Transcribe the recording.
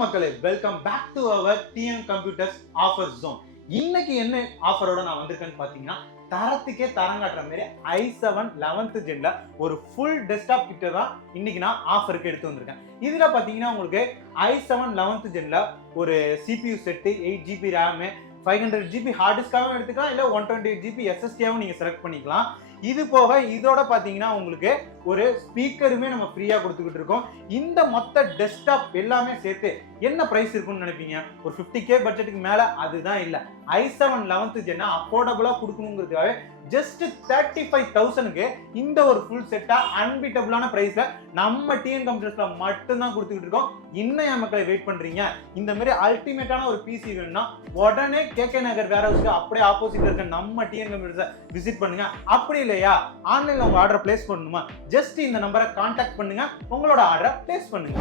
மக்களே, welcome back to our TN computers offer zone. இன்னைக்கு என்ன ஆஃபரோட நான் வந்திருக்கேன்னு பாத்தீங்கன்னா, தரத்துக்கே தரம் காட்டுற மாதிரி i7 11th ஜென்ல ஒரு ஃபுல் டெஸ்க்டாப் கிட்ட தான் இன்னைக்கு நான் ஆஃபருக்கு எடுத்து வந்திருக்கேன். இதுல பாத்தீங்கன்னா உங்களுக்கு i7 11th ஜென்ல ஒரு CPU set, 8GB RAM, 500GB hard டிஸ்காவும் எடுத்துக்கலாம், இல்ல 128GB SSDயாவும் நீங்க செலக்ட் பண்ணிக்கலாம். இது போக இதோட பாத்தீங்கன்னா உங்களுக்கு ஒரு ஸ்பீக்கருமே நம்ம ஃப்ரீயா கொடுத்துக்கிட்டு இருக்கோம். இந்த மொத்த டெஸ்க்டாப் எல்லாமே சேர்த்து என்ன பிரைஸ் இருக்கும்னு நினைப்பீங்க? ஒரு 50K பட்ஜெட்டுக்கு மேல அதுதான் இல்ல. i7 11th ஜென் அஃபோர்டபுளா கொடுக்கணுங்கிறதுக்காக ஜஸ்ட் 35,000க்கு இந்த ஒரு ஃபுல் செட்டா அன்பீட்டபிளான பிரைஸ்ல நம்ம டிஎன் கம்ப்யூட்டர்ஸ்ல மட்டும் தான் கொடுத்துக்கிட்டு இருக்கோம். இன்னும் என் மக்களை வெயிட் பண்றீங்க? இந்த மாதிரி அல்டிமேட்டான ஒரு பிசி வேணும்னா உடனே கேகே நகர் வேற ஹவுஸ்க்கு அப்படியே ஆப்போசிட்ல இருக்க நம்ம டிஎன் கம்ப்யூட்டர்ஸை விசிட் பண்ணுங்க. அப்படி இல்லையா ஆன்லைன்ல உங்க ஆர்டர் பிளேஸ் பண்ணணுமா? ஜஸ்ட் இந்த நம்பரை கான்டாக்ட் பண்ணுங்க, உங்களோட ஆர்டரை பிளேஸ் பண்ணுங்க.